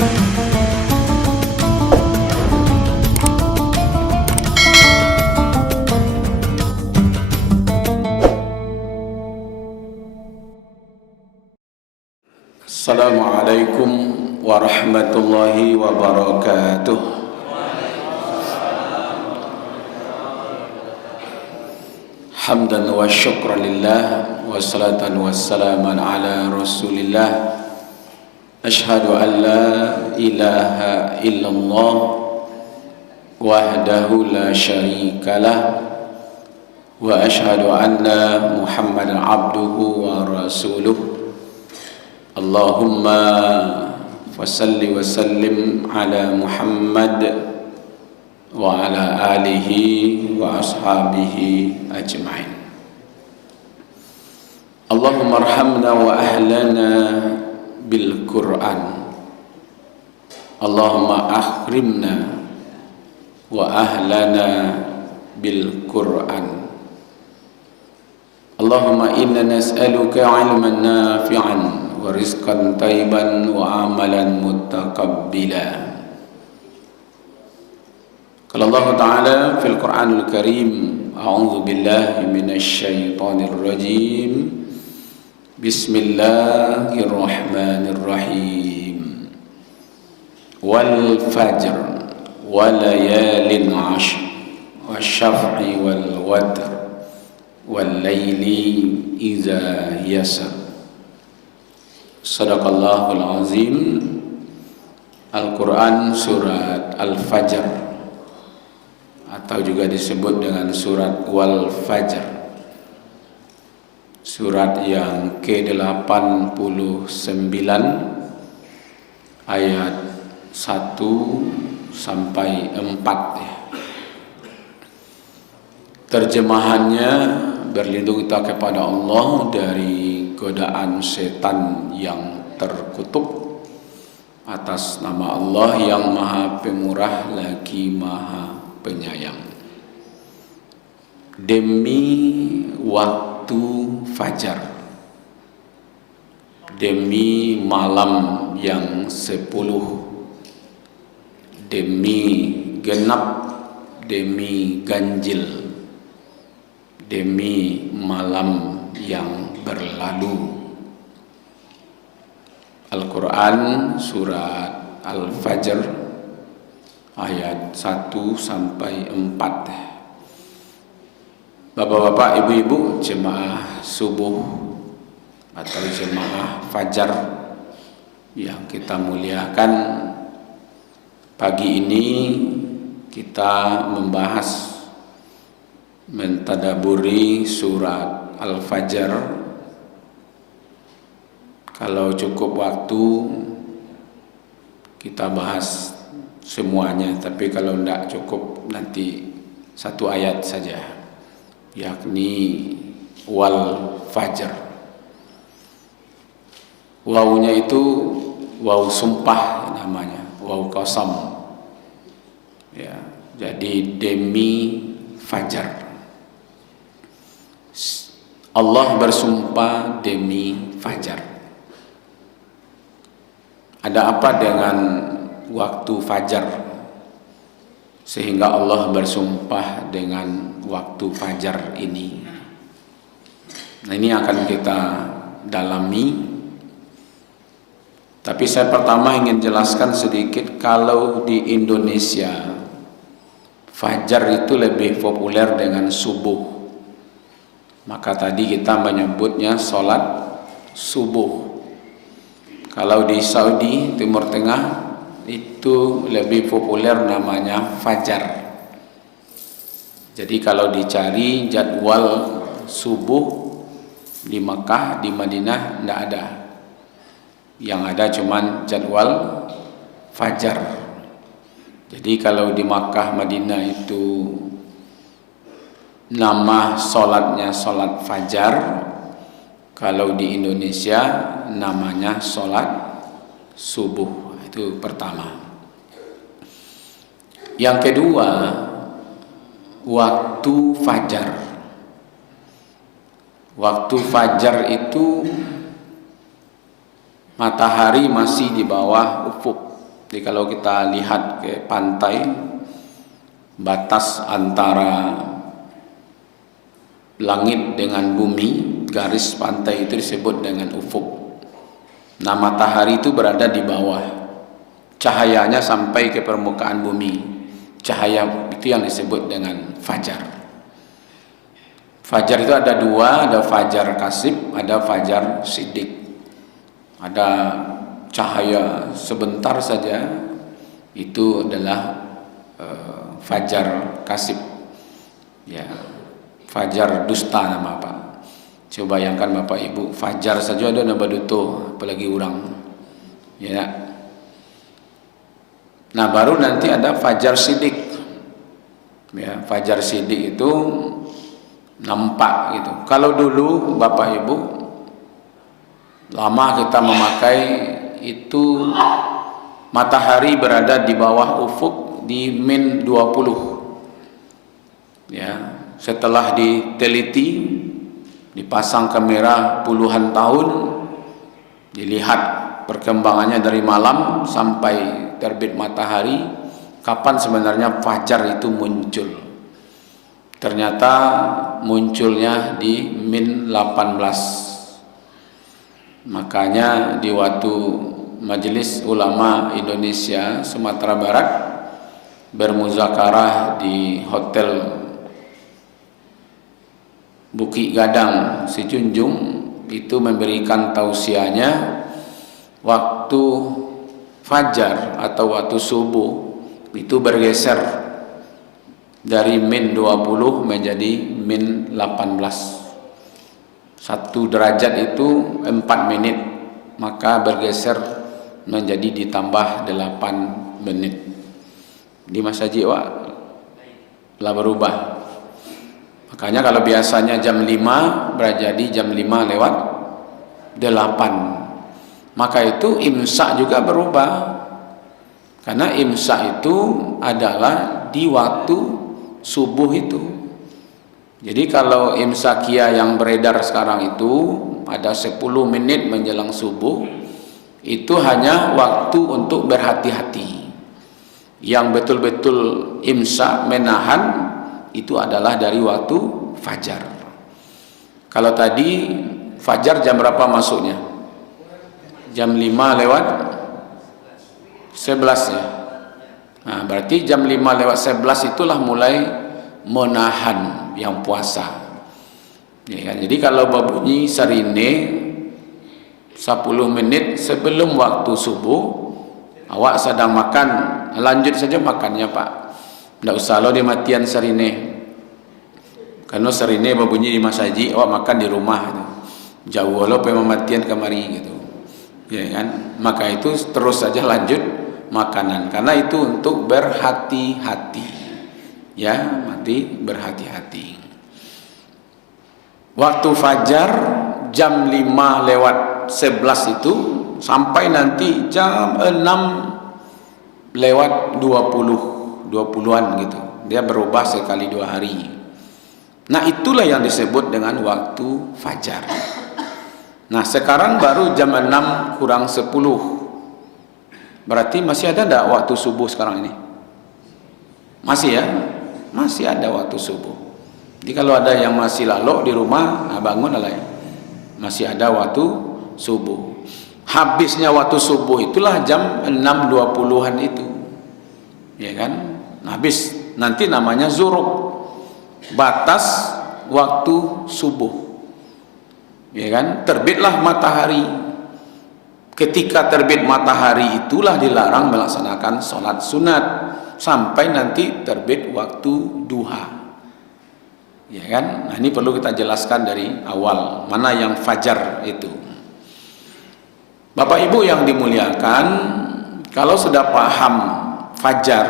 Assalamualaikum warahmatullahi wabarakatuh. Hamdan wa syukran lillah wa salatan wa salaman ala rasulillah. Ashhadu an la ilaha illallah wahdahu la syarikalah wa ashhadu anna Muhammadan abduhu wa rasuluh. Allahumma fasalli wa sallim ala Muhammad wa ala alihi wa ashabihi ajma'in. Allahumma arhamna wa ahlana bil Qur'an. Allahumma akhrimna wa ahlana bil Qur'an. Allahumma inna nas'aluka ilman nafi'an wa rizqan tayyiban wa amalan muttaqabbila. Qala Allah Ta'ala fil Qur'anil Karim, a'udzu billahi minasy syaithanir rajim. Bismillahirrahmanirrahim. Wal fajr wa layalin 'ashr wasyaf'i wal watr wal laili idza yasar. Sadaqallahul azim. Al-Quran surat Al-Fajr atau juga disebut dengan surat Wal Fajr, surat yang ke-89 ayat 1 sampai 4 ya. Terjemahannya, berlindung kita kepada Allah dari godaan setan yang terkutuk atas nama Allah yang Maha Pemurah lagi Maha Penyayang. Demi waktu fajar, demi malam yang 10, demi genap, demi ganjil, demi malam yang berlalu. Al-Quran surat Al-Fajr ayat 1 sampai 4. Bapak-bapak, ibu-ibu, jemaah subuh atau jemaah fajar yang kita muliakan, pagi ini kita membahas, mentadaburi surat Al-Fajr. Kalau cukup waktu kita bahas semuanya, tapi kalau tidak cukup nanti satu ayat saja, yakni Wal Fajr. Wawunya itu waw sumpah namanya, waw qasam ya, jadi demi fajar. Allah bersumpah demi fajar. Ada apa dengan waktu fajar sehingga Allah bersumpah dengan waktu fajar ini? Nah, ini akan kita dalami. Tapi saya pertama ingin jelaskan sedikit, kalau di Indonesia fajar itu lebih populer dengan subuh. Maka tadi kita menyebutnya sholat subuh. Kalau di Saudi, Timur Tengah, itu lebih populer namanya fajar. Jadi kalau dicari jadwal subuh di Makkah, di Madinah, tidak ada. Yang ada cuman jadwal fajar. Jadi kalau di Makkah, Madinah itu nama sholatnya sholat fajar. Kalau di Indonesia namanya sholat subuh. Itu pertama. Yang kedua, waktu fajar. Waktu fajar itu matahari masih di bawah ufuk. Jadi kalau kita lihat ke pantai, batas antara langit dengan bumi, garis pantai itu disebut dengan ufuk. Nah, matahari itu berada di bawah, cahayanya sampai ke permukaan bumi. Cahaya itu yang disebut dengan fajar. Fajar itu ada dua, ada fajar kasib, ada fajar sidik. Ada cahaya sebentar saja, itu adalah fajar kasib, ya, fajar dusta nama Pak. Coba bayangkan Bapak Ibu, fajar saja ada nama duto, apalagi orang, ya. Nah, baru nanti ada fajar sidik, ya. Fajar sidik itu nampak gitu. Kalau dulu Bapak Ibu lama kita memakai itu, matahari berada di bawah ufuk di min 20, ya. Setelah diteliti, dipasang kamera puluhan tahun, dilihat perkembangannya dari malam sampai terbit matahari, kapan sebenarnya fajar itu muncul. Ternyata munculnya di min 18. Makanya di waktu Majelis Ulama Indonesia Sumatera Barat bermuzakarah di Hotel Bukit Gadang Sijunjung, itu memberikan tausiahnya waktu fajar atau waktu subuh itu bergeser dari min 20 menjadi min 18. 1 derajat itu 4 menit, maka bergeser menjadi ditambah 8 menit. Di masa jiwa telah berubah. Makanya kalau biasanya jam 5 berjadi jam 5 lewat 8. Maka itu imsak juga berubah. Karena imsak itu adalah di waktu subuh itu. Jadi kalau imsakia yang beredar sekarang itu ada 10 menit menjelang subuh, itu hanya waktu untuk berhati-hati. Yang betul-betul imsak menahan itu adalah dari waktu fajar. Kalau tadi fajar jam berapa masuknya? Jam 5 lewat 11 ya. Nah, berarti jam 5 lewat 11 itulah mulai menahan yang puasa. Ya, jadi kalau berbunyi sarine 10 menit sebelum waktu subuh, awak sedang makan, lanjut saja makannya Pak. Tidak usah lo di matian sarine. Karena sarine berbunyi di masjid, awak makan di rumah gitu. Jauh lo pematian kemari gitu. Ya kan? Maka itu terus saja lanjut makanan, karena itu untuk berhati-hati. Ya, mati berhati-hati. Waktu fajar jam 5 lewat 11 itu sampai nanti jam 6 lewat 20-an gitu. Dia berubah sekali 2 hari. Nah, itulah yang disebut dengan waktu fajar. Nah, sekarang baru jam 6 kurang 10. Berarti masih ada enggak waktu subuh sekarang ini? Masih ya? Masih ada waktu subuh. Jadi kalau ada yang masih lalok di rumah, nah bangun lah ya. Masih ada waktu subuh. Habisnya waktu subuh itulah jam 6.20-an itu. Ya kan? Habis, nanti namanya zuruk. Batas waktu subuh. Ya kan? Terbitlah matahari. Ketika terbit matahari itulah dilarang melaksanakan sholat sunat sampai nanti terbit waktu duha. Ya kan? Nah, ini perlu kita jelaskan dari awal mana yang fajar itu. Bapak Ibu yang dimuliakan, kalau sudah paham fajar,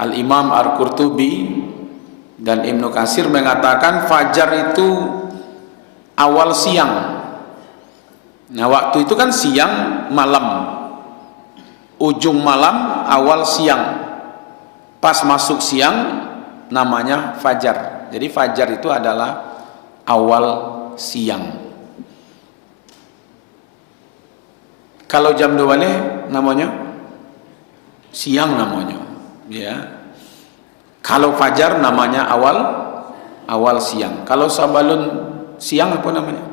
Al-Imam Al-Qurtubi dan Ibnu Katsir mengatakan fajar itu awal siang. Nah, waktu itu kan siang malam, ujung malam awal siang, pas masuk siang namanya fajar. Jadi fajar itu adalah awal siang. Kalau jam 2 namanya siang namanya, ya. Kalau fajar namanya awal siang. Kalau sabalun siang apa namanya?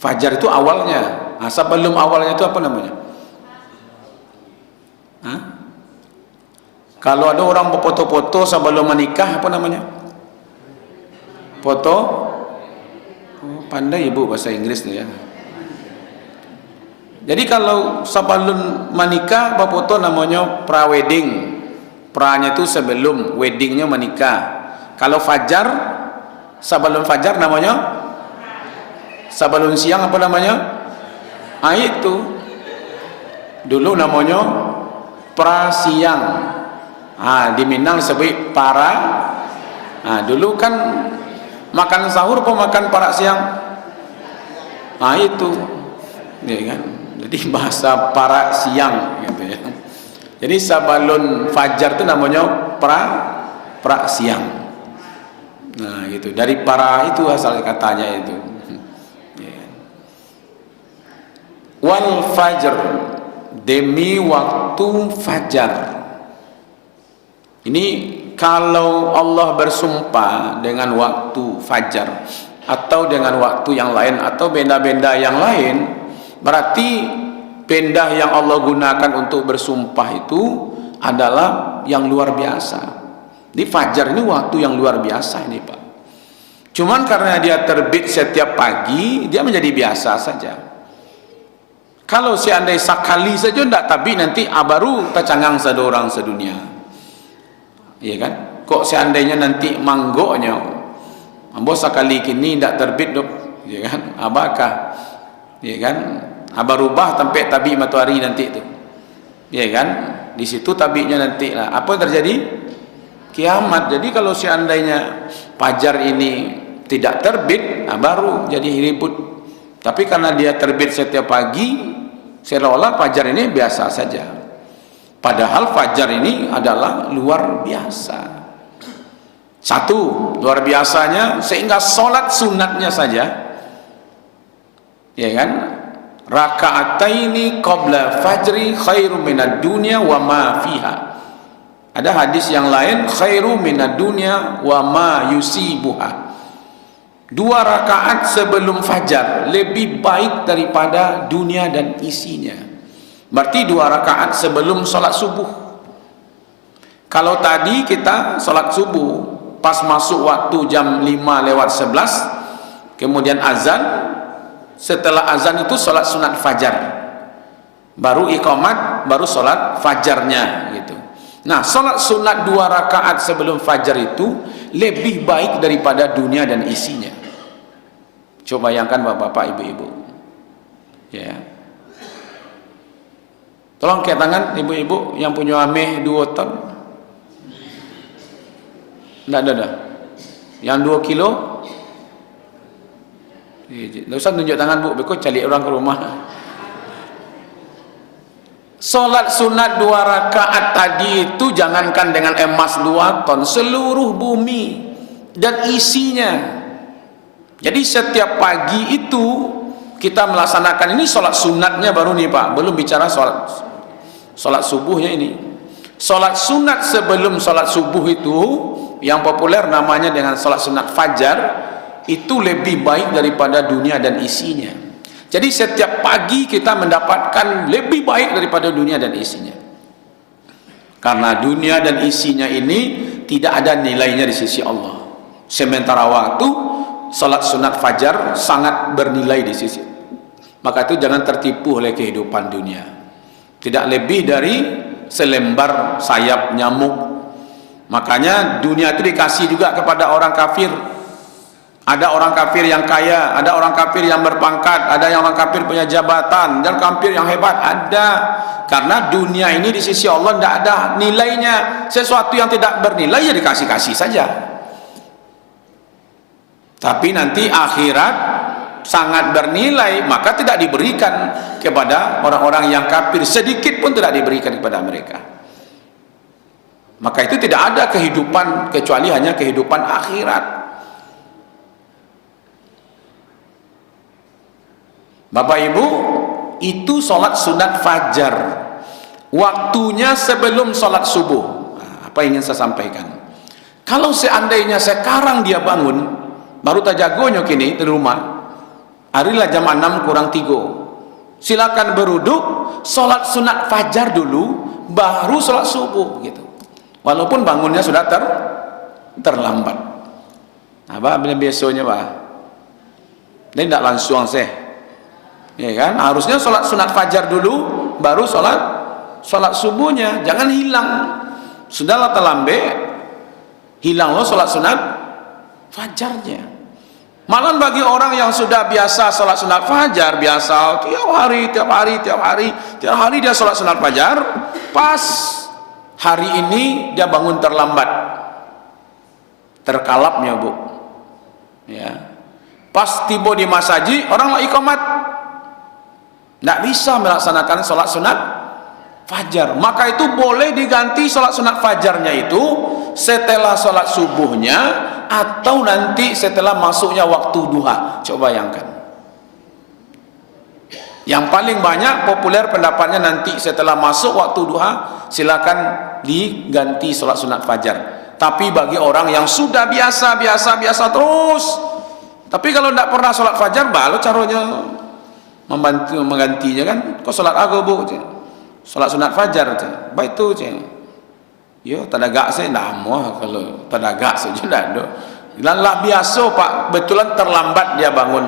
Fajar itu awalnya. Nah, sebelum awalnya itu apa namanya? Hah? Kalau ada orang berfoto-foto sebelum menikah apa namanya? Foto? Oh, pandai ibu bahasa Inggris nih ya. Jadi kalau sebelum menikah berfoto namanya pra-wedding. Pra-nya itu sebelum, weddingnya menikah. Kalau fajar, sebelum fajar namanya? Sebelum siang apa namanya? Ah itu. Dulu namanya pra-siang. Di Minang disebut para. Dulu kan makan sahur apa makan para siang? Itu, ya kan? Jadi bahasa para siang, gitu ya. Jadi sebelum fajar itu namanya pra siang. Nah, gitu. Dari para itu asal katanya itu. Wal fajr, demi waktu fajar. Ini kalau Allah bersumpah dengan waktu fajar atau dengan waktu yang lain atau benda-benda yang lain, berarti benda yang Allah gunakan untuk bersumpah itu adalah yang luar biasa. Di fajar ini waktu yang luar biasa ini, Pak. Cuman karena dia terbit setiap pagi, dia menjadi biasa saja. Kalau seandainya sekali saja tidak, tapi nanti baru tercangang sedorang sedunia. Iya kan? Kok seandainya nanti manggoknya ambo sekali kini tidak terbit dok, ya kan? Abakah, ya kan? Berubah sampai tabi matahari nanti itu, ya kan? Di situ tabinya nanti lah. Apa terjadi? Kiamat. Jadi kalau seandainya fajar ini tidak terbit, baru jadi ribut. Tapi karena dia terbit setiap pagi, seolah-olah fajar ini biasa saja. Padahal fajar ini adalah luar biasa. Satu, luar biasanya sehingga sholat sunatnya saja, ya kan? Raka'ataini qabla fajri khairu minad dunya wa ma fiha. Ada hadis yang lain, khairu minad dunya wa ma yusibuha. 2 rakaat sebelum fajar lebih baik daripada dunia dan isinya. Berarti 2 rakaat sebelum sholat subuh. Kalau tadi kita sholat subuh pas masuk waktu jam 5:11, kemudian azan. Setelah azan itu sholat sunat fajar, baru iqamat, baru sholat fajarnya gitu. Nah, sholat sunat 2 rakaat sebelum fajar itu lebih baik daripada dunia dan isinya. Coba bayangkan bapak-bapak, ibu-ibu, ya. Tolong ke tangan ibu-ibu yang punya ameh 2 ton. Tidak ada. Yang 2 kilo. Tidak usah tunjuk tangan bu, bekok cari orang ke rumah. Solat sunat 2 rakaat tadi itu jangankan dengan emas 2 ton, seluruh bumi dan isinya. Jadi setiap pagi itu kita melaksanakan ini solat sunatnya baru nih Pak, belum bicara solat subuhnya ini. Solat sunat sebelum solat subuh itu yang populer namanya dengan solat sunat fajar, itu lebih baik daripada dunia dan isinya. Jadi setiap pagi kita mendapatkan lebih baik daripada dunia dan isinya. Karena dunia dan isinya ini tidak ada nilainya di sisi Allah. Sementara waktu salat sunat fajar sangat bernilai di sisi. Maka itu jangan tertipu oleh kehidupan dunia. Tidak lebih dari selembar sayap nyamuk. Makanya dunia itu dikasih juga kepada orang kafir. Ada orang kafir yang kaya, ada orang kafir yang berpangkat, ada yang orang kafir punya jabatan, dan kafir yang hebat, ada. Karena dunia ini di sisi Allah tidak ada nilainya. Sesuatu yang tidak bernilai ya dikasih-kasih saja. Tapi nanti akhirat sangat bernilai, maka tidak diberikan kepada orang-orang yang kafir, sedikit pun tidak diberikan kepada mereka. Maka itu tidak ada kehidupan kecuali hanya kehidupan akhirat. Bapak Ibu, itu sholat sunat fajar. waktunya sebelum sholat subuh. Apa yang ingin saya sampaikan? Kalau seandainya sekarang dia bangun, baru tajagonyo kini di rumah, harilah jam 6 kurang 3, silakan beruduk, sholat sunat fajar dulu, baru sholat subuh gitu. Walaupun bangunnya sudah terlambat. Apa biasanya Pak? Dia tidak langsung sih, ya kan? Harusnya sholat sunat fajar dulu, baru sholat subuhnya. Jangan hilang. Sudahlah terlambat, hilang lo sholat sunat fajarnya. Malah bagi orang yang sudah biasa sholat sunat fajar, biasa tiap hari dia sholat sunat fajar, pas hari ini dia bangun terlambat, terkalapnya Bu, ya. Pas tiba di masjid, orang lagi iqamat, tidak bisa melaksanakan sholat sunat fajar. Maka itu boleh diganti sholat sunat fajarnya itu setelah sholat subuhnya, atau nanti setelah masuknya waktu duha. Coba bayangkan. Yang paling banyak populer pendapatnya nanti setelah masuk waktu duha, silakan diganti sholat sunat fajar. Tapi bagi orang yang sudah biasa terus, tapi kalau tidak pernah sholat fajar, baru caranya menggantinya kan? Kok sholat aku Bu? Sholat sunat fajar, baik tu yo tadagak saya nama kalau tadagak saja dah. Lah biasa Pak, betulan terlambat dia bangun.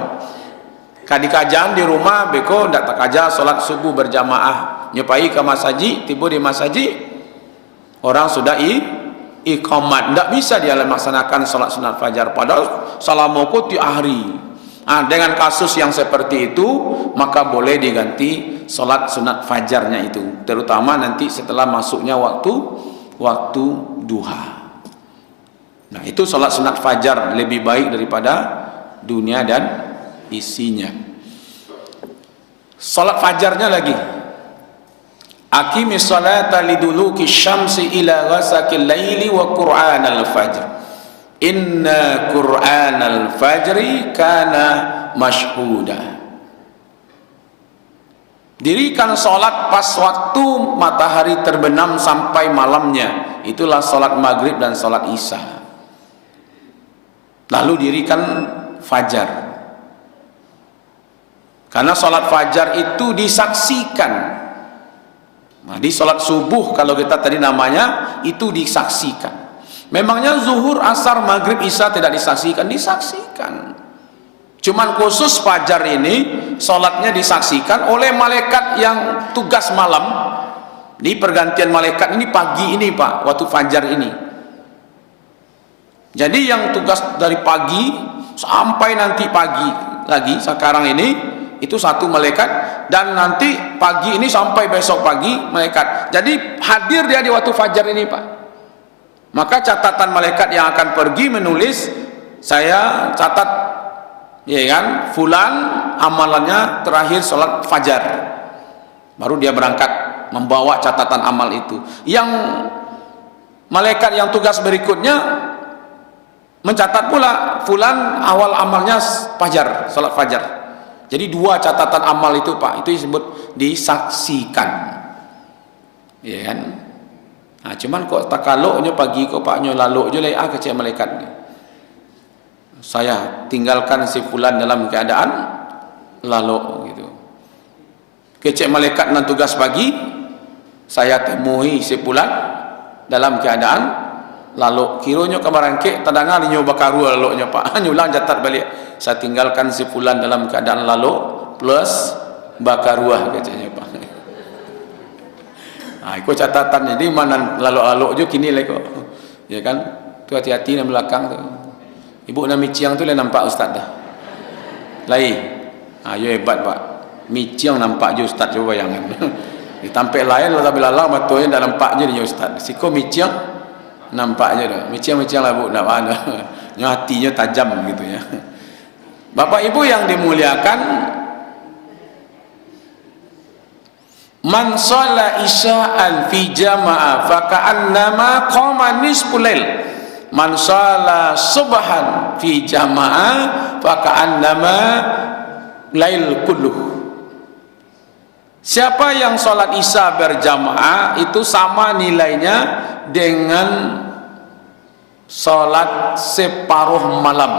Kadi kajian di rumah beko ndak tak kaja sholat subuh berjamaah, nyepai ke masjid, tiba di masjid orang sudah iqamat, ndak bisa dia melaksanakan sholat sunat fajar padahal salamoko ti hari. Dengan kasus yang seperti itu, maka boleh diganti sholat sunat fajarnya itu, terutama nanti setelah masuknya waktu duha. Nah, itu sholat sunat fajar lebih baik daripada dunia dan isinya. Sholat fajarnya lagi, aqimis sholata liduluki syamsi ila ghasaqil laili wa qur'anal fajr inna qur'anal fajri kana mashhuda. Dirikan sholat pas waktu matahari terbenam sampai malamnya, itulah sholat maghrib dan sholat isya. Lalu dirikan fajar, karena sholat fajar itu disaksikan. Nah, di sholat subuh kalau kita tadi namanya itu disaksikan. Memangnya zuhur, asar, maghrib, isya tidak disaksikan? Disaksikan. Cuman khusus fajar ini sholatnya disaksikan oleh malaikat yang tugas malam. Di pergantian malaikat ini pagi ini Pak, waktu fajar ini. Jadi yang tugas dari pagi sampai nanti pagi lagi sekarang ini itu satu malaikat, dan nanti pagi ini sampai besok pagi malaikat. Jadi hadir dia di waktu fajar ini Pak. Maka catatan malaikat yang akan pergi menulis, saya catat, ya kan, fulan amalannya terakhir sholat fajar, baru dia berangkat membawa catatan amal itu. Yang malaikat yang tugas berikutnya mencatat pula fulan awal amalnya fajar, sholat fajar. Jadi dua catatan amal itu Pak, itu disebut disaksikan, ya kan. Nah, cuman kok tak kaloknya pagi kok Pak lalu je lah kecil malaikat ni. Saya tinggalkan si fulan dalam keadaan lalu gitu. Kecil malaikat nan tugas pagi, saya temui si fulan dalam keadaan lalu. Kiranya kamarangke tadangan nyo bakaru lalu nya Pak. Nyulang catat balik. Saya tinggalkan si fulan dalam keadaan lalu plus bakaruah katanya Pak. Nah, ikut catatannya di mana lalu-lalu je kini lah kok. Ya kan? Tu hati-hati di belakang tu. Ibu nak miciang tu lah nampak ustaz dah. Lai. Ya hebat Pak. Miciang nampak je ustaz, coba bayangkan. Ditampil lain lah tapi lalau matanya dah nampak je dia ustaz. Siko miciang nampak je dah. Miciang lah Bu, nak mana. Nya hatinya tajam gitu ya. Bapak Ibu yang dimuliakan, man shalla isya'an fi jama'ah fa ka'annama qama nisful lail. Man shalla subhan fi jama'ah fa ka'annama lail kulluh. Siapa yang sholat isya berjamaah itu sama nilainya dengan sholat separuh malam.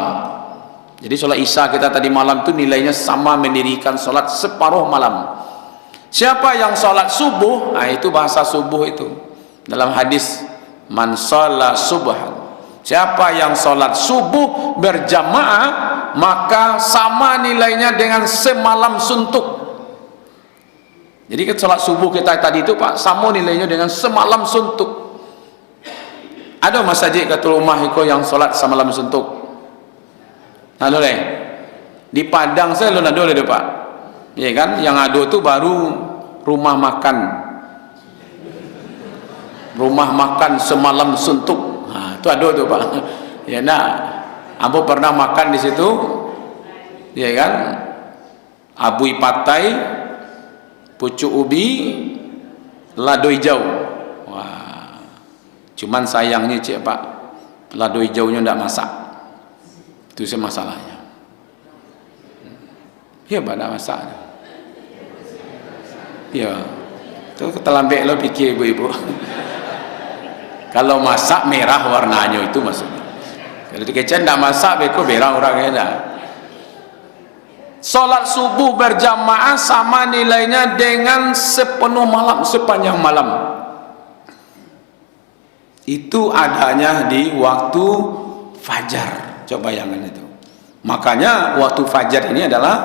Jadi sholat isya kita tadi malam itu nilainya sama mendirikan sholat separuh malam. Siapa yang sholat subuh, nah itu bahasa subuh itu dalam hadis man sholat subhan. Siapa yang sholat subuh berjamaah maka sama nilainya dengan semalam suntuk. Jadi sholat subuh kita tadi itu Pak, sama nilainya dengan semalam suntuk. Ada masjid kat rumah itu yang sholat semalam suntuk? Nah boleh. Di Padang saya lu nado deh Pak. Ya kan, yang ada itu baru rumah makan. Rumah makan semalam suntuk. Nah, itu ada tuh Pak. Ya nak, Abu pernah makan di situ. Ya kan? Abui patai, pucuk ubi, lado hijau. Wah. Cuman sayangnya cik Pak, lado hijaunya tidak masak. Itu sih masalahnya. Ya Pak, tidak masak. Ya. Itu terlambat lo pikir ibu-ibu. Kalau masak merah warnanya itu maksudnya. Kalau dikecen tidak masak, beko merah orangnya. Salat subuh berjamaah sama nilainya dengan sepenuh malam, sepanjang malam. Itu adanya di waktu fajar. Coba bayangkan itu. Makanya waktu fajar ini adalah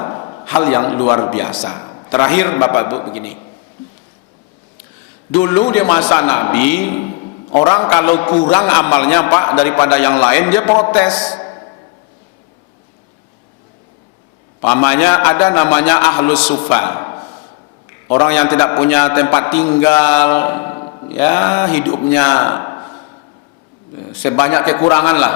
hal yang luar biasa. Terakhir Bapak Ibu begini. Dulu di masa Nabi, orang kalau kurang amalnya Pak daripada yang lain dia protes. Pamannya ada namanya ahlus sufa, orang yang tidak punya tempat tinggal, ya hidupnya sebanyak kekurangan lah.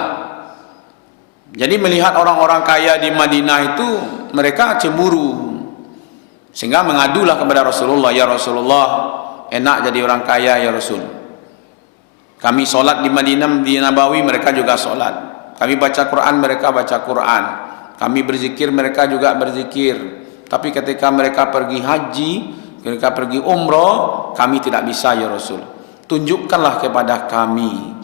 Jadi melihat orang-orang kaya di Madinah itu mereka cemburu, sehingga mengadulah kepada Rasulullah, ya Rasulullah, enak jadi orang kaya ya Rasul. Kami sholat di Madinah di Nabawi, mereka juga sholat. Kami baca Quran, mereka baca Quran. Kami berzikir, mereka juga berzikir. Tapi ketika mereka pergi haji, ketika pergi umroh, kami tidak bisa ya Rasul. Tunjukkanlah kepada kami,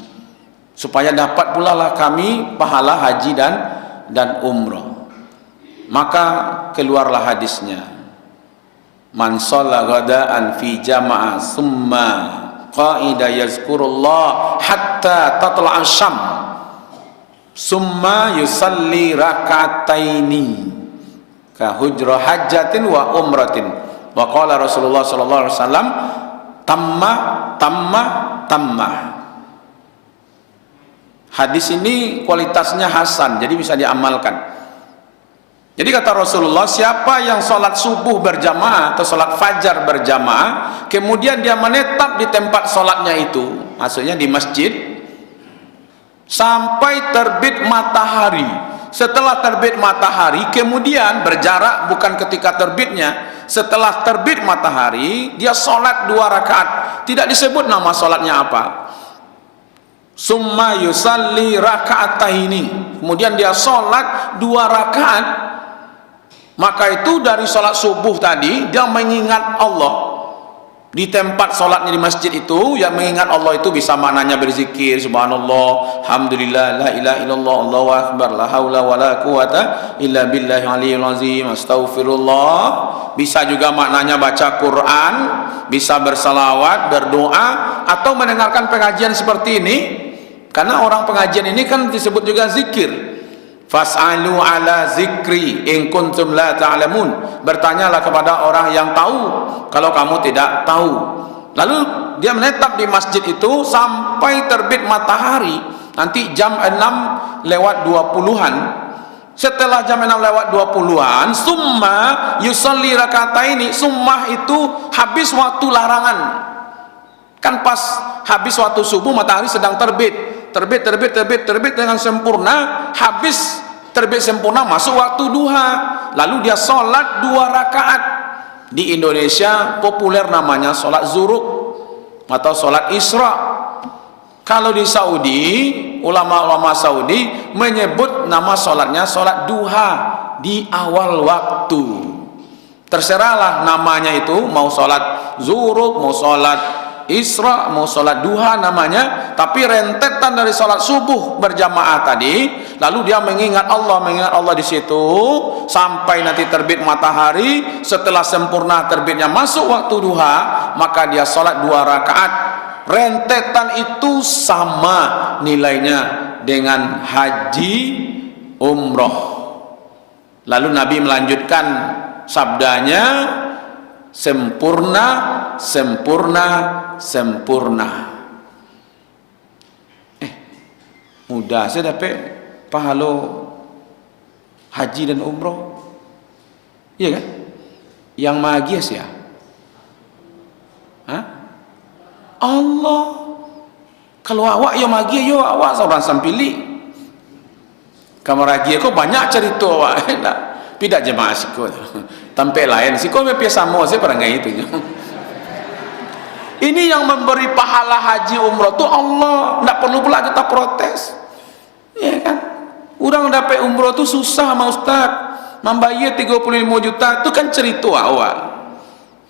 supaya dapat pula lah kami pahala haji dan umroh. Maka keluarlah hadisnya. Man shalla ghadaan fi jama'ah summa qa'ida yazkurullah hatta tatla'a syam. Summa yusalli rakataini ka hujra hajjatin wa umratin. Wa qala Rasulullah sallallahu alaihi wasallam tamma. Hadis ini kualitasnya hasan, jadi bisa diamalkan. Jadi kata Rasulullah, siapa yang sholat subuh berjamaah atau sholat fajar berjamaah, kemudian dia menetap di tempat sholatnya itu, maksudnya di masjid, sampai terbit matahari. Setelah terbit matahari, kemudian berjarak bukan ketika terbitnya, setelah terbit matahari dia sholat 2 rakaat. Tidak disebut nama sholatnya apa. Summa yusalli raka'ataini, kemudian dia sholat 2 rakaat. Maka itu dari sholat subuh tadi dia mengingat Allah. Di tempat sholatnya di masjid itu, yang mengingat Allah itu bisa maknanya berzikir, subhanallah, alhamdulillah, la ilaha illallah, Allahu akbar, la haula wa la quwata illa billahi aliyil azim, astaghfirullah. Bisa juga maknanya baca Quran, bisa bersalawat, berdoa, atau mendengarkan pengajian seperti ini. Karena orang pengajian ini kan disebut juga zikir. Fas'alu ala zikri in kuntum la ta'lamun. Bertanyalah kepada orang yang tahu kalau kamu tidak tahu. Lalu dia menetap di masjid itu sampai terbit matahari. Nanti jam 6 lewat 20-an. Setelah jam 6 lewat 20-an, summa yusalli rakataini. Summah itu habis waktu larangan. Kan pas habis waktu subuh matahari sedang terbit. Terbit dengan sempurna, habis terbit sempurna masuk waktu duha, lalu dia sholat 2 rakaat. Di Indonesia populer namanya sholat zuruk atau sholat isra. Kalau di Saudi, ulama-ulama Saudi menyebut nama sholatnya sholat duha, di awal waktu. Terserahlah namanya itu, mau sholat zuhur, mau sholat isra, mau sholat duha namanya, tapi rentetan dari sholat subuh berjamaah tadi, lalu dia mengingat Allah di situ sampai nanti terbit matahari. Setelah sempurna terbitnya masuk waktu duha, maka dia sholat 2 rakaat. Rentetan itu sama nilainya dengan haji umroh. Lalu Nabi melanjutkan sabdanya, sempurna, sempurna, sempurna. Mudah saya dapat pahala haji dan umroh, iya kan? Yang magias ya, Allah. Kalau awak yo magi yo awak seorang sampili. Kamar lagi kok banyak cerita awak. Tidak jemaah siko. Tampil lain siko me biasa mo saya perangai itu. Ini yang memberi pahala haji umroh tu Allah. Tidak perlu pula kita protes. Ya kan? Orang dapat umroh tu susah sama ustaz. Membayar 35 juta itu kan cerita awal.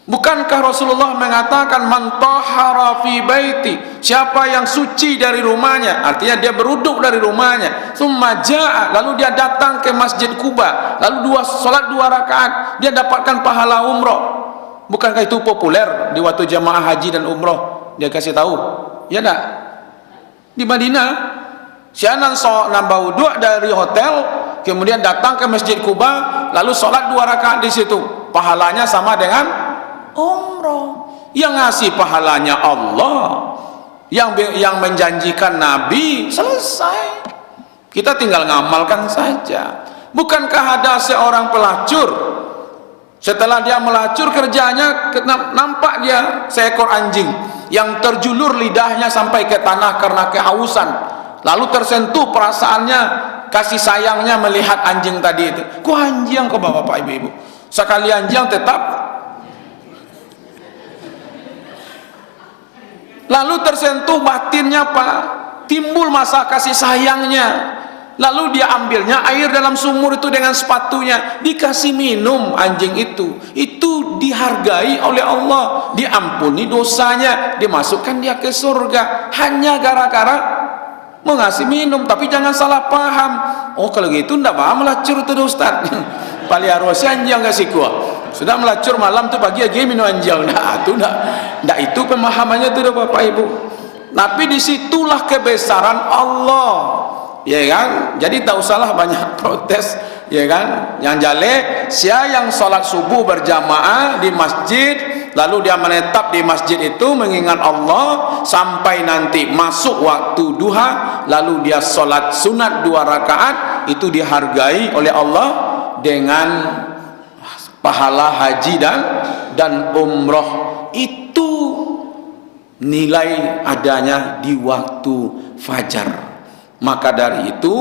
Bukankah Rasulullah mengatakan man tahara fi baiti, siapa yang suci dari rumahnya, artinya dia beruduk dari rumahnya, summa jaa, lalu dia datang ke Masjid Kuba, lalu salat 2 rakaat, dia dapatkan pahala umroh. Bukankah itu populer di waktu jamaah haji dan umroh? Dia kasih tahu, ya enggak? Di Madinah, sianan nambah wudhu dari hotel, kemudian datang ke Masjid Kuba, lalu salat 2 rakaat di situ, pahalanya sama dengan umroh. Yang ngasih pahalanya Allah, yang menjanjikan Nabi. Selesai, kita tinggal ngamalkan saja. Bukankah ada seorang pelacur, setelah dia melacur kerjanya, nampak dia seekor anjing yang terjulur lidahnya sampai ke tanah karena kehausan, lalu tersentuh perasaannya, kasih sayangnya melihat anjing tadi itu. Ku anjing kau bapak ibu-ibu, sekali anjing tetap. Lalu tersentuh batinnya Pak, timbul masa kasih sayangnya. Lalu dia ambilnya air dalam sumur itu dengan sepatunya, dikasih minum anjing itu. Itu dihargai oleh Allah, diampuni dosanya, dimasukkan dia ke surga, hanya gara-gara mengasih minum. Tapi jangan salah paham, oh kalau gitu ndak paham melacur itu Ustaz. Paliarosi anjing kasih kuah. Sudah melacur malam tu pagi lagi minum anjing. Nah, itu ndak itu pemahamannya tu Bapak Ibu. Tapi disitulah kebesaran Allah, ya kan? Jadi tak usahlah banyak protes, ya kan? Yang jale sia yang sholat subuh berjamaah di masjid, lalu dia menetap di masjid itu mengingat Allah sampai nanti masuk waktu duha, lalu dia sholat sunat 2 rakaat, itu dihargai oleh Allah dengan pahala haji dan umroh. Itu nilai adanya di waktu fajar. Maka dari itu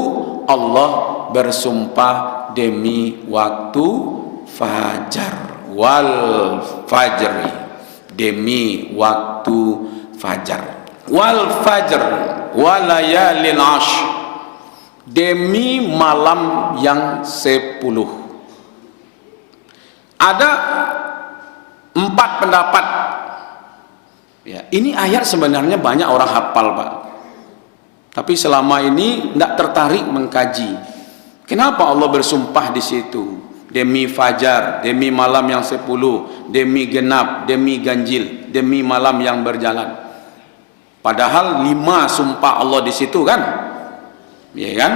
Allah bersumpah demi waktu fajar, wal fajri, demi waktu fajar, wal fajr walayalin ashr, demi malam yang 10. Ada 4 pendapat. Ya, ini ayat sebenarnya banyak orang hafal Pak, tapi selama ini tidak tertarik mengkaji. Kenapa Allah bersumpah di situ? Demi fajar, demi malam yang 10, demi genap, demi ganjil, demi malam yang berjalan. Padahal 5 sumpah Allah di situ kan? Ya kan?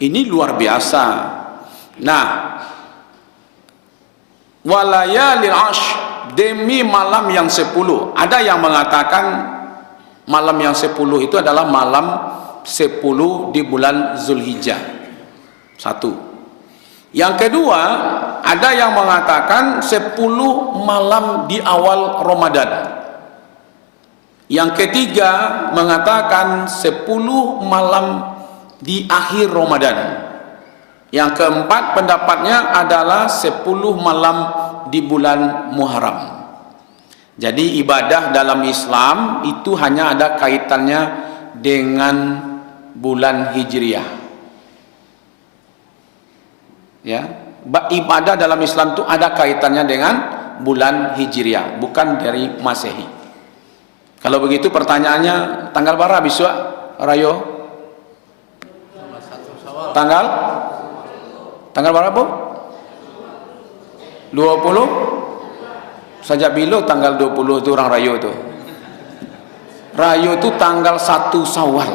Ini luar biasa. Nah, walayalil ashr, demi malam yang 10. Ada yang mengatakan malam yang 10 itu adalah malam 10 di bulan Zulhijjah. 1. Yang kedua, ada yang mengatakan 10 malam di awal Ramadan. Yang ketiga mengatakan 10 malam di akhir Ramadan. Yang keempat pendapatnya adalah 10 malam di bulan Muharram. Jadi ibadah dalam Islam itu hanya ada kaitannya dengan bulan Hijriah. Ya, ibadah dalam Islam itu ada kaitannya dengan bulan Hijriah, bukan dari Masehi. Kalau begitu pertanyaannya, tanggal berapa besok Rayo? Tanggal berapa, Bu? 20? Sajak bilo tanggal 20 itu orang Rayo itu. Rayo itu tanggal 1 Syawal.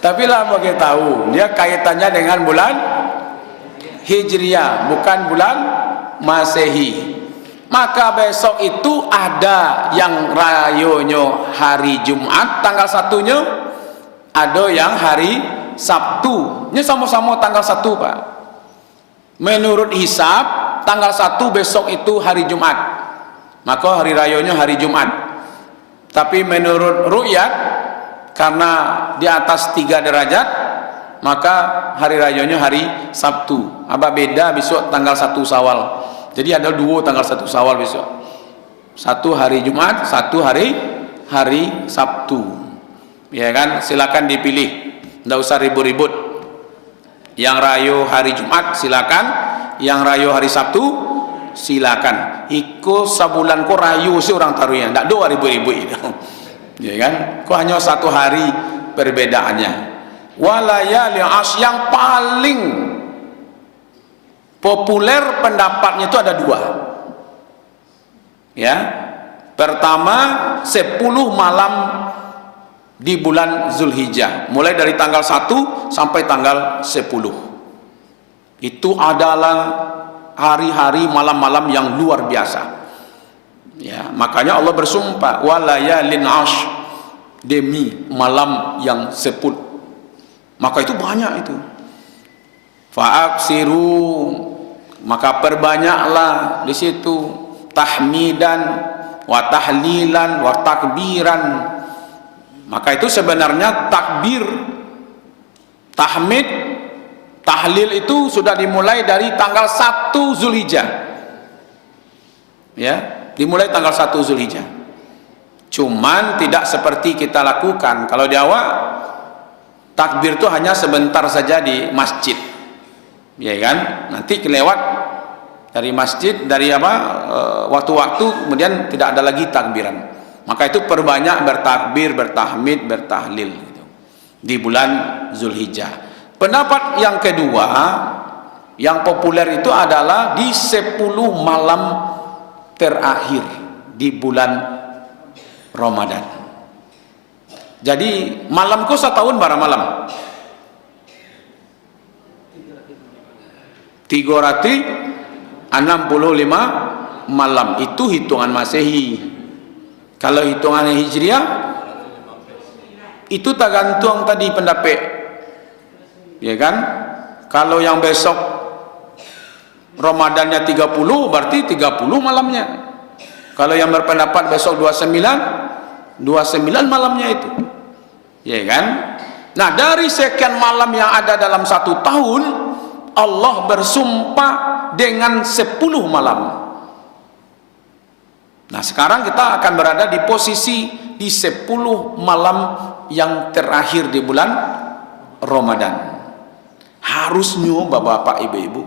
Tapi lah bagi tahu, dia kaitannya dengan bulan Hijriah, bukan bulan Masehi. Maka besok itu ada yang rayonya hari Jumat tanggal 1-nya, ada yang hari Sabtu. Ini sama-sama tanggal 1, Pak. Menurut hisab tanggal 1 besok itu hari Jumat, maka hari rayonya hari Jumat. Tapi menurut ru'yat, karena di atas 3 derajat, maka hari rayonya hari Sabtu. Apa beda besok tanggal 1 Syawal. Jadi ada 2 tanggal 1 Syawal besok. 1 hari Jumat, 1 hari Sabtu. Ya kan? Silakan dipilih. Tidak usah ribut-ribut. Yang rayo hari Jumat silakan, yang rayo hari Sabtu silakan. Iko sabulan ko rayo si orang taruhnya. Tak doa ribut-ribut itu. Ya kan? Kok hanya 1 hari perbedaannya. Walayali as, yang paling populer pendapatnya itu ada 2. Ya. Pertama, 10 malam di bulan Zulhijjah, mulai dari tanggal 1 sampai tanggal 10. Itu adalah hari-hari malam-malam yang luar biasa. Ya, makanya Allah bersumpah walayalin ash, demi malam yang 10. Maka itu banyak itu. Fa'aksiru, maka perbanyaklah di situ tahmidan wa tahlilan wa takbiran. Maka itu sebenarnya takbir, tahmid, tahlil itu sudah dimulai dari tanggal 1 Zulhijjah. Ya, dimulai tanggal 1 Zulhijjah. Cuman tidak seperti kita lakukan. Kalau di awal takbir itu hanya sebentar saja di masjid. Ya kan? Nanti kelewat dari masjid, dari waktu-waktu, kemudian tidak ada lagi takbiran. Maka itu perbanyak bertakbir, bertahmid, bertahlil gitu, di bulan Zulhijjah. Pendapat yang kedua yang populer itu adalah di 10 malam terakhir di bulan Ramadan. Jadi malamku setahun berapa malam? 365 malam. Itu hitungan Masehi. Kalau hitungan Hijriah itu tergantung tadi pendapat. Ya kan? Kalau yang besok Ramadannya 30, berarti 30 malamnya. Kalau yang berpendapat besok 29 malamnya itu. Ya kan? Nah, dari sekian malam yang ada dalam 1 tahun, Allah bersumpah dengan 10 malam. Nah, sekarang kita akan berada di posisi di 10 malam yang terakhir di bulan Ramadan. Harusnya bapak-bapak, ibu-ibu,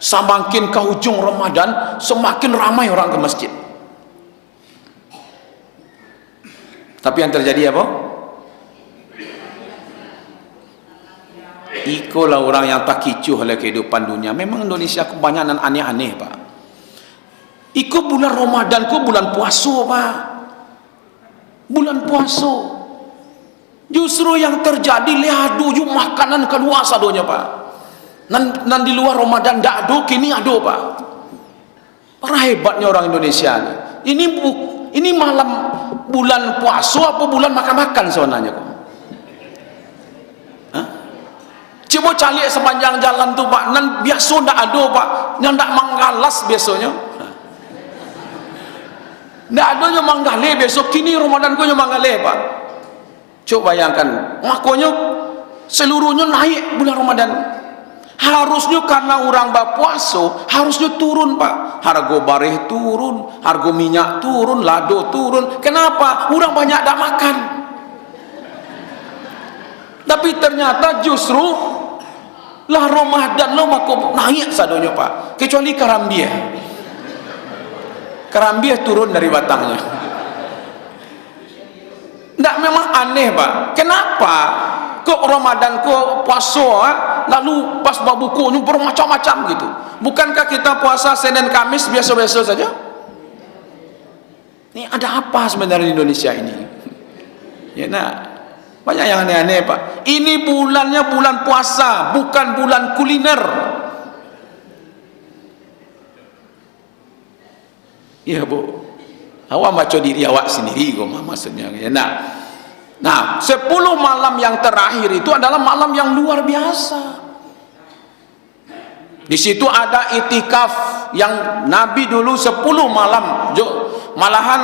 semakin ke ujung Ramadan semakin ramai orang ke masjid. Tapi yang terjadi apa? Ikulah orang yang tak kicuh oleh kehidupan dunia. Memang Indonesia kebanyakan aneh-aneh, Pak. Iku bulan Ramadan, ku bulan puasa, Pak. Bulan puasa. Justru yang terjadi lihat dulu makanan keluar sadonya, Pak. Nan di luar Ramadan tidak ada, kini ada, Pak. Parah hebatnya orang Indonesia ini. Ini malam bulan puasa apa bulan makan-makan sebenarnya, kok? Coba cari sepanjang jalan tuh, Pak. Nan biasa tidak ada, Pak. Yang tidak menggalas biasanya. Tidak ada yang menggalih besok. Kini Ramadan ku yang menggalih, Pak. Coba bayangkan. Makanya seluruhnya naik bulan Ramadan. Harusnya karena orang berpuasa, harusnya turun, Pak. Harga bareh turun, harga minyak turun, lado turun. Kenapa? Orang banyak tak makan. Tapi ternyata justru lah Ramadan lo mako naik sadonya Pak, kecuali karambia. Karambia turun dari batangnya. Nggak, memang aneh Pak. Kenapa kok Ramadan kok puasa lalu pas babuku nyumpur macam-macam gitu? Bukankah kita puasa Senin Kamis biasa-biasa saja? Ini ada apa sebenarnya di Indonesia ini? Ya nak, banyak yang aneh-aneh Pak. Ini bulannya bulan puasa, bukan bulan kuliner. Ya Bu, awak baca diri awak sendiri kok maksudnya. Ya nah, 10 malam yang terakhir itu adalah malam yang luar biasa. Di situ ada itikaf yang Nabi dulu 10 malam. Malahan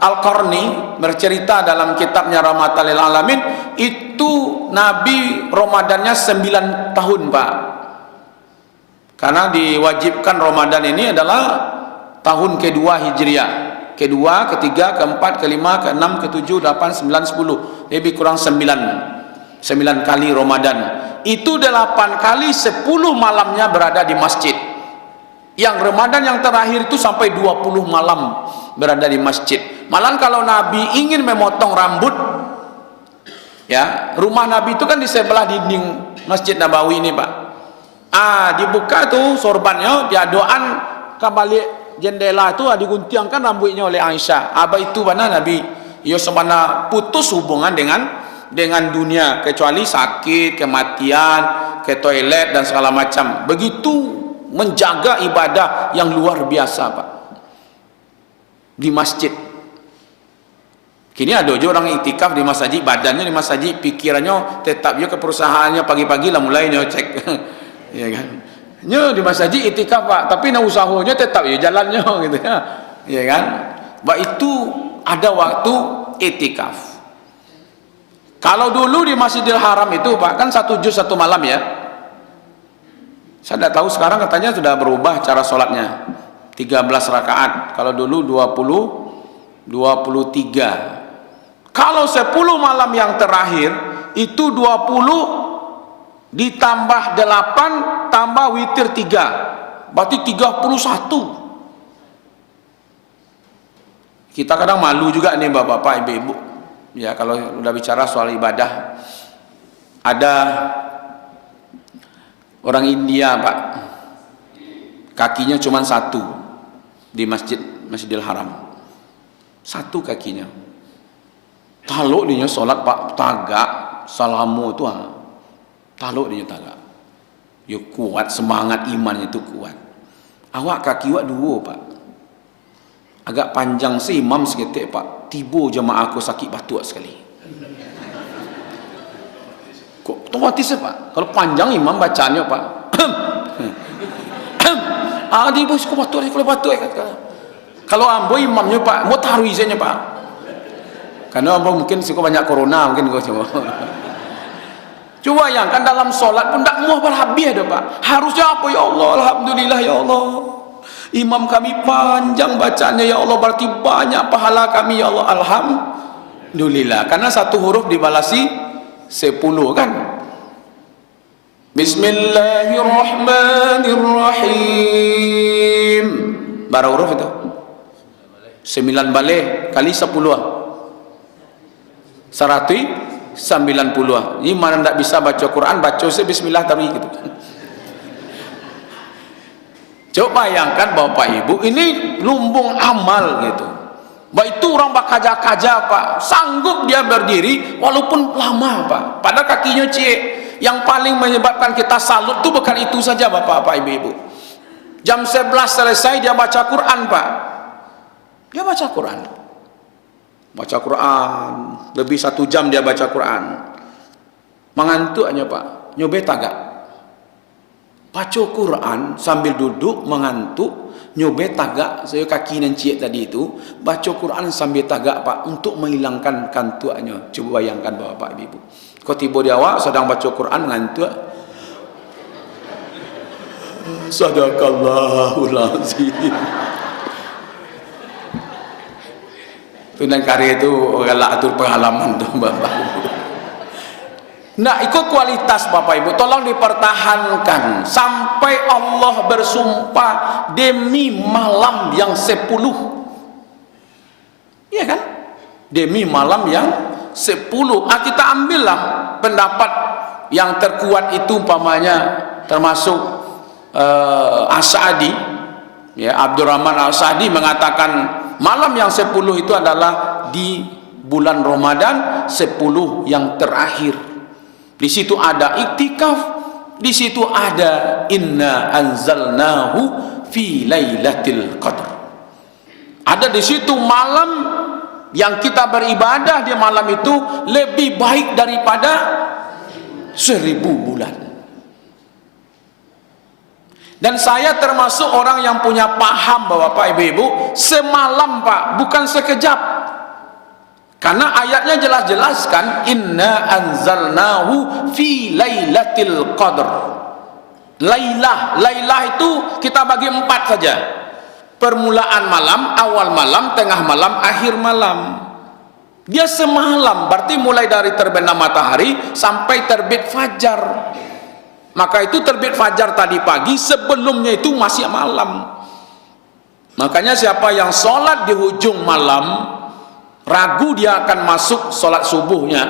Al-Qarni bercerita dalam kitabnya Rahmatan lil Alamin, itu Nabi Ramadannya 9 tahun Pak. Karena diwajibkan Ramadan ini adalah tahun kedua Hijriah, kedua, ketiga, keempat, kelima, keenam, ketujuh, 8, 9, 10, lebih kurang 9 kali Ramadan. Itu 8 kali 10 malamnya berada di masjid. Yang Ramadan yang terakhir itu sampai 20 malam berada di masjid. Malah kalau Nabi ingin memotong rambut, ya, rumah Nabi itu kan di sebelah dinding Masjid Nabawi ini Pak. Dibuka tuh sorbannya, dia doan ke balik jendela itu, diguntingkan rambutnya oleh Aisyah. Itu mana Nabi ya semana putus hubungan dengan dunia, kecuali sakit, kematian, ke toilet dan segala macam. Begitu menjaga ibadah yang luar biasa Pak di masjid. Kini ada juga orang iktikaf di masjid, badannya di masjid, pikirannya tetap dia ke perusahaannya, pagi-pagi lah mulai cek ya kan, nya di masjid iktikaf Pak, tapi nah usahanya tetap ya jalannya gitu ya kan. Itu ada waktu iktikaf. Kalau dulu di Masjidil Haram itu Pak kan 1 juz 1 malam ya. Saya tidak tahu sekarang katanya sudah berubah cara sholatnya, 13 rakaat. Kalau dulu 23. Kalau 10 malam yang terakhir itu 20 ditambah 8 tambah witir 3, berarti 31. Kita kadang malu juga nih bapak-bapak, ibu-ibu ya, kalau udah bicara soal ibadah. Ada orang India Pak, kakinya cuma 1 di Masjidil Haram, 1 kakinya. Taluk dia sholat Pak, tagak salamu itu taluk dia tagak. Ya kuat, semangat imannya itu kuat. Awak kaki awak 2 Pak, agak panjang sih imam seketik Pak, tiba jemaah aku sakit batuk sekali. Kok otomatis Pak, kalau panjang imam bacanya Pak, di bos kok batuk kalau ambo imamnya Pak, mau taruh izinnya Pak, karena ambo mungkin sih banyak corona mungkin kok coba yang kan dalam sholat pun tak mau berhabis ada Pak. Harusnya apa ya Allah, alhamdulillah ya Allah, imam kami panjang bacanya ya Allah, berarti banyak pahala kami ya Allah, alhamdulillah, karena 1 huruf dibalasi 10 kan. Bismillahirrahmanirrahim, berapa huruf itu? 9 balik kali 10 190. Ini mana tidak bisa baca Quran, baca bismillah tapi gitu. Coba bayangkan Bapak Ibu, ini lumbung amal gitu. Itu orang bakaja-kaja Pak, sanggup dia berdiri walaupun lama Pak, pada kakinya cie. Yang paling menyebabkan kita salut itu bukan itu saja Bapak Ibu. Jam 11 selesai dia baca Quran Pak. Dia baca Quran lebih 1 jam dia baca Quran. Mengantuk hanya Pak, nyobet agak baca Quran sambil duduk mengantuk, nyobet tagak, saya kaki dan ciek tadi itu baca Quran sambil tagak Pak, untuk menghilangkan kantuknya. Coba bayangkan Bapak Ibu, kau tiba di awak sedang baca Quran ngantuk, sadaqallahul azim. Itu dan karya itu galak atur pengalaman tuh Bapak. Nah, ikut kualitas Bapak Ibu, tolong dipertahankan sampai Allah bersumpah demi malam yang 10. Iya kan? Demi malam yang 10. Kita ambillah pendapat yang terkuat itu umpamanya termasuk As-Sa'di, ya, Abdurrahman As-Sa'di mengatakan malam yang 10 itu adalah di bulan Ramadan 10 yang terakhir. Di situ ada iktikaf, di situ ada inna anzalnahu fi lailatul qadar. Ada di situ malam yang kita beribadah di malam itu lebih baik daripada 1000 bulan. Dan saya termasuk orang yang punya paham bahwa Pak Ibu, semalam Pak, bukan sekejap. Karena ayatnya jelas-jelaskan inna anzalnahu fi lailatul qadar. Lailah itu kita bagi 4 saja. Permulaan malam, awal malam, tengah malam, akhir malam. Dia semalam, berarti mulai dari terbenam matahari sampai terbit fajar. Maka itu terbit fajar tadi pagi, sebelumnya itu masih malam. Makanya siapa yang sholat di ujung malam, ragu dia akan masuk sholat subuhnya.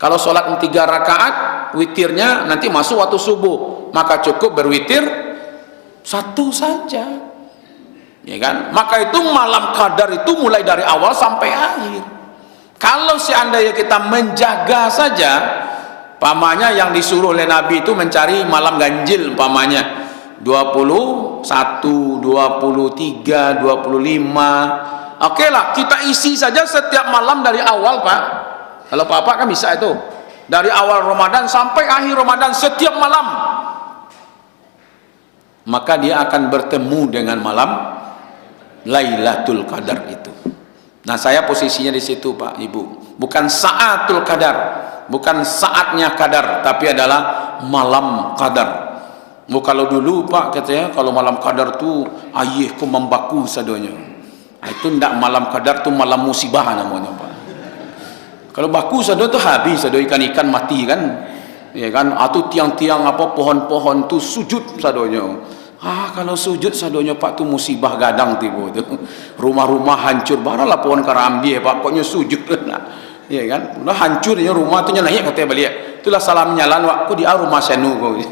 Kalau sholat 3 rakaat, witirnya nanti masuk waktu subuh, maka cukup berwitir 1 saja, ya kan? Maka itu malam qadar itu mulai dari awal sampai akhir. Kalau seandainya kita menjaga saja, umpamanya yang disuruh oleh Nabi itu mencari malam ganjil, umpamanya 21, 23, 25. Oke lah, kita isi saja setiap malam dari awal Pak. Kalau Bapak kan bisa itu. Dari awal Ramadan sampai akhir Ramadan setiap malam. Maka dia akan bertemu dengan malam Lailatul Qadar itu. Nah, saya posisinya di situ Pak Ibu. Bukan saatul qadar, bukan saatnya qadar, tapi adalah malam qadar. Kalau dulu Pak katanya kalau malam qadar tuh ayahku membaku sadonya. Itu tidak malam qadar, tuh malam musibah namanya Pak. Kalau baku sado tuh habis, sado ikan-ikan mati kan, ya kan? Atau tiang-tiang apa pohon-pohon tuh sujud sadonya. Kalau sujud sadonya Pak tuh musibah gadang tiba tuh. Rumah-rumah hancur, baralah pohon karambi Pak, pokoknya sujud nah. Ya kan? Udah hancurnya rumah tuh naik katanya balik. Itulah salam nyalan waktu di rumah senu kok.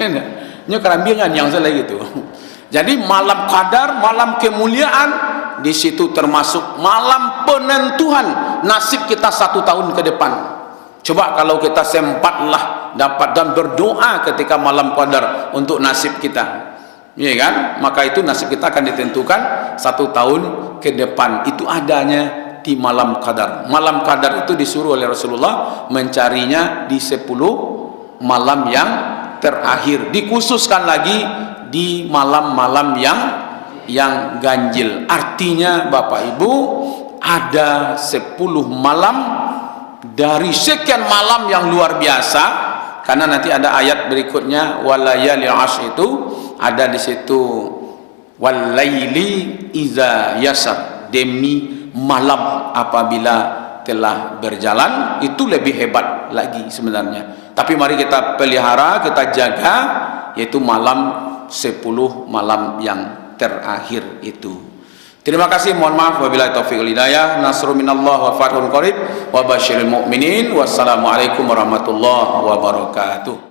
Nya karambi yang saya gitu. Jadi malam qadar, malam kemuliaan, di situ termasuk malam penentuan nasib kita 1 tahun ke depan. Coba kalau kita sempatlah dapat dan berdoa ketika malam qadar untuk nasib kita, ya kan? Maka itu nasib kita akan ditentukan 1 tahun ke depan. Itu adanya di malam qadar. Malam qadar itu disuruh oleh Rasulullah mencarinya di 10 malam yang terakhir. Dikhususkan lagi di malam-malam yang ganjil. Artinya Bapak Ibu, ada 10 malam dari sekian malam yang luar biasa. Karena nanti ada ayat berikutnya walayalil ashr, itu ada di situ walaili iza yasar, demi malam apabila telah berjalan. Itu lebih hebat lagi sebenarnya. Tapi mari kita pelihara, kita jaga, yaitu malam 10 malam yang terakhir itu. Terima kasih, mohon maaf, wabillahi taufiq wal hidayah. Nasrun minallah wa fathun qarib wa basyiril mu'minin. Wassalamualaikum warahmatullahi wabarakatuh.